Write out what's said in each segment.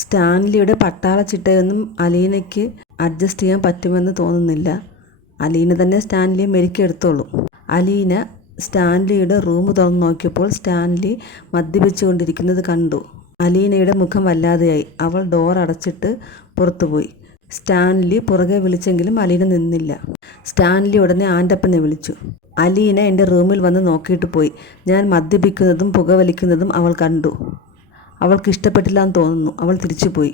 സ്റ്റാൻലിയുടെ പട്ടാള ചിട്ടയൊന്നും അലീനയ്ക്ക് അഡ്ജസ്റ്റ് ചെയ്യാൻ പറ്റുമെന്ന് തോന്നുന്നില്ല. അലീന തന്നെ സ്റ്റാൻലിയെ മെരുക്കിയെടുത്തോളൂ. അലീന സ്റ്റാൻലിയുടെ റൂം തുറന്നു നോക്കിയപ്പോൾ സ്റ്റാൻലി മദ്യപിച്ചുകൊണ്ടിരിക്കുന്നത് കണ്ടു. അലീനയുടെ മുഖം വല്ലാതെയായി. അവൾ ഡോർ അടച്ചിട്ട് പുറത്തുപോയി. സ്റ്റാൻലി പുറകെ വിളിച്ചെങ്കിലും അലീന നിന്നില്ല. സ്റ്റാൻലി ഉടനെ ആൻ്റപ്പനെ വിളിച്ചു. അലീന എൻ്റെ റൂമിൽ വന്ന് നോക്കിയിട്ട് പോയി. ഞാൻ മദ്യപിക്കുന്നതും പുകവലിക്കുന്നതും അവൾ കണ്ടു. അവൾക്ക് ഇഷ്ടപ്പെട്ടില്ല എന്ന് തോന്നുന്നു. അവൾ തിരിച്ചുപോയി.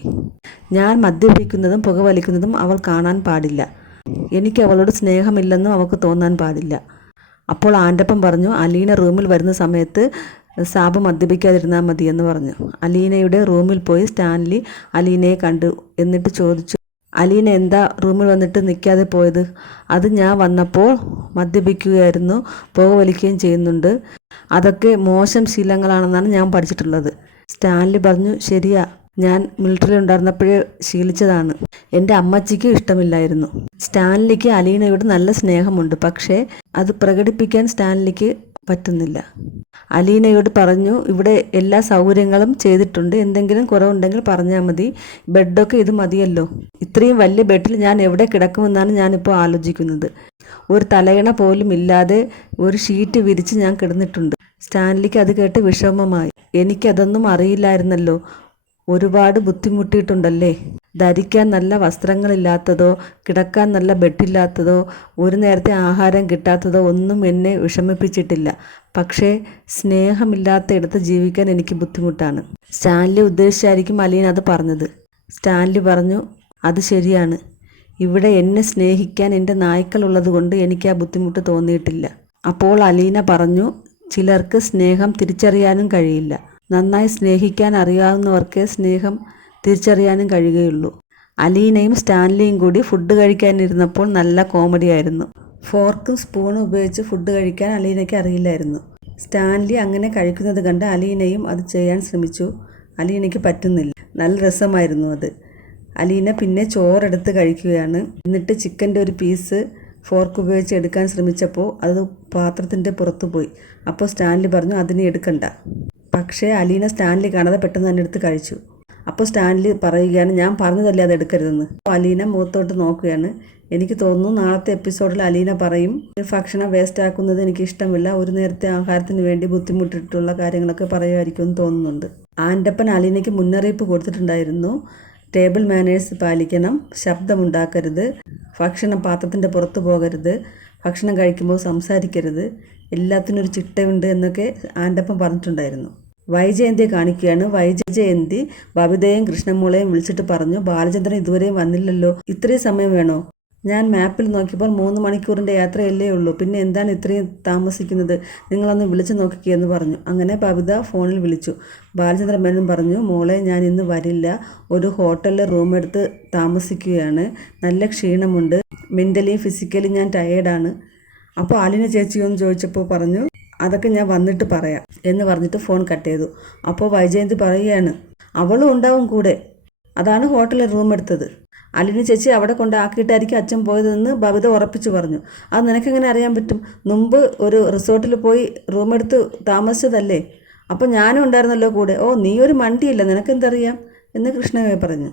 ഞാൻ മദ്യപിക്കുന്നതും പുകവലിക്കുന്നതും അവൾ കാണാൻ പാടില്ല. എനിക്ക് അവളോട് സ്നേഹമില്ലെന്നും അവൾക്ക് തോന്നാൻ പാടില്ല. അപ്പോൾ ആൻ്റപ്പൻ പറഞ്ഞു, അലീന റൂമിൽ വരുന്ന സമയത്ത് സാബ് മദ്യപിക്കാതിരുന്നാൽ മതി എന്ന് പറഞ്ഞു. അലീനയുടെ റൂമിൽ പോയി സ്റ്റാൻലി അലീനയെ കണ്ടു. എന്നിട്ട് ചോദിച്ചു, അലീന എന്താ റൂമിൽ വന്നിട്ട് നിൽക്കാതെ പോയത്? അത് ഞാൻ വന്നപ്പോൾ മദ്യപിക്കുകയായിരുന്നു, പുകവലിക്കുകയും ചെയ്യുന്നുണ്ട്. അതൊക്കെ മോശം ശീലങ്ങളാണെന്നാണ് ഞാൻ പഠിച്ചിട്ടുള്ളത്. സ്റ്റാൻലി പറഞ്ഞു, ശരിയാ, ഞാൻ മിലിറ്ററിയിൽ ഉണ്ടായിരുന്നപ്പോഴേ ശീലിച്ചതാണ്. എൻ്റെ അമ്മച്ചിക്ക് ഇഷ്ടമില്ലായിരുന്നു. സ്റ്റാൻലിക്ക് അലീനയോട് നല്ല സ്നേഹമുണ്ട്, പക്ഷേ അത് പ്രകടിപ്പിക്കാൻ സ്റ്റാൻലിക്ക് പറ്റുന്നില്ല. അലീനയോട് പറഞ്ഞു, ഇവിടെ എല്ലാ സൗകര്യങ്ങളും ചെയ്തിട്ടുണ്ട്, എന്തെങ്കിലും കുറവുണ്ടെങ്കിൽ പറഞ്ഞാൽ മതി. ബെഡൊക്കെ ഇത് മതിയല്ലോ. ഇത്രയും വലിയ ബെഡിൽ ഞാൻ എവിടെ കിടക്കുമെന്നാണ് ഞാനിപ്പോൾ ആലോചിക്കുന്നത്. ഒരു തലയണ പോലും ഇല്ലാതെ ഒരു ഷീറ്റ് വിരിച്ച് ഞാൻ കിടന്നിട്ടുണ്ട്. സ്റ്റാൻലിക്ക് അത് കേട്ട് വിഷമമായി. എനിക്കതൊന്നും അറിയില്ലായിരുന്നല്ലോ. ഒരുപാട് ബുദ്ധിമുട്ടിയിട്ടുണ്ടല്ലേ. ധരിക്കാൻ നല്ല വസ്ത്രങ്ങളില്ലാത്തതോ കിടക്കാൻ നല്ല ബെഡില്ലാത്തതോ ഒരു നേരത്തെ ആഹാരം കിട്ടാത്തതോ ഒന്നും എന്നെ വിഷമിപ്പിച്ചിട്ടില്ല. പക്ഷേ സ്നേഹമില്ലാത്തയിടത്ത് ജീവിക്കാൻ എനിക്ക് ബുദ്ധിമുട്ടാണ്. സ്റ്റാൻലി ഉദ്ദേശിച്ചായിരിക്കും അലീന അത് പറഞ്ഞത്. സ്റ്റാൻലി പറഞ്ഞു, അത് ശരിയാണ്. ഇവിടെ എന്നെ സ്നേഹിക്കാൻ എൻ്റെ നായ്ക്കൾ ഉള്ളതുകൊണ്ട് എനിക്ക് ആ ബുദ്ധിമുട്ട് തോന്നിയിട്ടില്ല. അപ്പോൾ അലീന പറഞ്ഞു, ചിലർക്ക് സ്നേഹം തിരിച്ചറിയാനും കഴിയില്ല. നന്നായി സ്നേഹിക്കാൻ അറിയാവുന്നവർക്കേ സ്നേഹം തിരിച്ചറിയാനും കഴിയുകയുള്ളൂ. അലീനയും സ്റ്റാൻലിയും കൂടി ഫുഡ് കഴിക്കാനിരുന്നപ്പോൾ നല്ല കോമഡിയായിരുന്നു. ഫോർക്കും സ്പൂണും ഉപയോഗിച്ച് ഫുഡ് കഴിക്കാൻ അലീനയ്ക്ക് അറിയില്ലായിരുന്നു. സ്റ്റാൻലി അങ്ങനെ കഴിക്കുന്നത് കണ്ട് അലീനയും അത് ചെയ്യാൻ ശ്രമിച്ചു. അലീനയ്ക്ക് പറ്റുന്നില്ല. നല്ല രസമായിരുന്നു അത്. അലീന പിന്നെ ചോറെടുത്ത് കഴിക്കുകയാണ്. എന്നിട്ട് ചിക്കൻ്റെ ഒരു പീസ് ഫോർക്ക് ഉപയോഗിച്ച് എടുക്കാൻ ശ്രമിച്ചപ്പോൾ അത് പാത്രത്തിൻ്റെ പുറത്തു പോയി. അപ്പോൾ സ്റ്റാൻലി പറഞ്ഞു, അതിനെ എടുക്കണ്ട. പക്ഷേ അലീന സ്റ്റാൻലി കാണാതെ പെട്ടെന്ന് തന്നെ എടുത്ത് കഴിച്ചു. അപ്പോൾ സ്റ്റാൻലി പറയുകയാണ്, ഞാൻ പറഞ്ഞതല്ലേ അത് എടുക്കരുതെന്ന്. അപ്പോൾ അലീന മുഖത്തോട്ട് നോക്കുകയാണ്. എനിക്ക് തോന്നുന്നു നാളത്തെ എപ്പിസോഡിൽ അലീന പറയും, ഭക്ഷണം വേസ്റ്റ് ആക്കുന്നത് എനിക്ക് ഇഷ്ടമില്ല, ഒരു നേരത്തെ ആഹാരത്തിന് വേണ്ടി ബുദ്ധിമുട്ടിട്ടുള്ള കാര്യങ്ങളൊക്കെ പറയുമായിരിക്കും എന്ന് തോന്നുന്നുണ്ട്. ആൻ്റപ്പൻ അലീനയ്ക്ക് മുന്നറിയിപ്പ് കൊടുത്തിട്ടുണ്ടായിരുന്നു. ടേബിൾ മാനേഴ്സ് പാലിക്കണം, ശബ്ദമുണ്ടാക്കരുത്, ഭക്ഷണം പാത്രത്തിൻ്റെ പുറത്ത് പോകരുത്, ഭക്ഷണം കഴിക്കുമ്പോൾ സംസാരിക്കരുത്, എല്ലാത്തിനും ഒരു ചിട്ടയുണ്ട് എന്നൊക്കെ ആൻ്റപ്പൻ പറഞ്ഞിട്ടുണ്ടായിരുന്നു. വൈജയന്തിയെ കാണിക്കുകയാണ്. വൈജയന്തി ബബിതയും കൃഷ്ണമോളെയും വിളിച്ചിട്ട് പറഞ്ഞു, ബാലചന്ദ്രൻ ഇതുവരെയും വന്നില്ലല്ലോ, ഇത്രയും സമയം വേണോ? ഞാൻ മാപ്പിൽ നോക്കിയപ്പോൾ 3 മണിക്കൂറിൻ്റെ യാത്രയല്ലേ ഉള്ളൂ, പിന്നെ എന്താണ് ഇത്രയും താമസിക്കുന്നത്? നിങ്ങളൊന്ന് വിളിച്ചു നോക്കിയെന്ന് പറഞ്ഞു. അങ്ങനെ ബബിത ഫോണിൽ വിളിച്ചു. ബാലചന്ദ്രൻ മേനോൻ പറഞ്ഞു, മോളെ, ഞാൻ ഇന്ന് വരില്ല, ഒരു ഹോട്ടലിൽ റൂമെടുത്ത് താമസിക്കുകയാണ്, നല്ല ക്ഷീണമുണ്ട്, മെൻ്റലിയും ഫിസിക്കലിയും ഞാൻ ടയേർഡാണ്. അപ്പോൾ അലീന ചേച്ചിയൊന്ന് ചോദിച്ചപ്പോൾ പറഞ്ഞു, അതൊക്കെ ഞാൻ വന്നിട്ട് പറയാം എന്ന് പറഞ്ഞിട്ട് ഫോൺ കട്ട് ചെയ്തു. അപ്പോൾ വൈജയന്തി പറയുകയാണ്, അവളും ഉണ്ടാവും കൂടെ, അതാണ് ഹോട്ടലിൽ റൂം എടുത്തത്. അലീന ചേച്ചി അവിടെ കൊണ്ടാക്കിയിട്ടായിരിക്കും അച്ഛൻ പോയതെന്ന് ബബിത ഉറപ്പിച്ചു പറഞ്ഞു. അത് നിനക്കെങ്ങനെ അറിയാൻ പറ്റും? മുമ്പ് ഒരു റിസോർട്ടിൽ പോയി റൂം എടുത്ത് താമസിച്ചതല്ലേ? അപ്പോൾ ഞാനും ഉണ്ടായിരുന്നല്ലോ കൂടെ. ഓ, നീ ഒരു മണ്ടിയില്ല, നിനക്കെന്തറിയാം എന്ന് കൃഷ്ണമേ പറഞ്ഞു.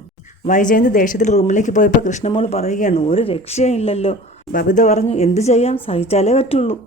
വൈജയന്തി ദേഷ്യത്തിൽ റൂമിലേക്ക് പോയപ്പോൾ കൃഷ്ണമോൾ പറയുകയാണ്, ഒരു രക്ഷയും ഇല്ലല്ലോ. ബബിത പറഞ്ഞു, എന്ത് ചെയ്യാം, സഹിച്ചാലേ പറ്റുള്ളൂ.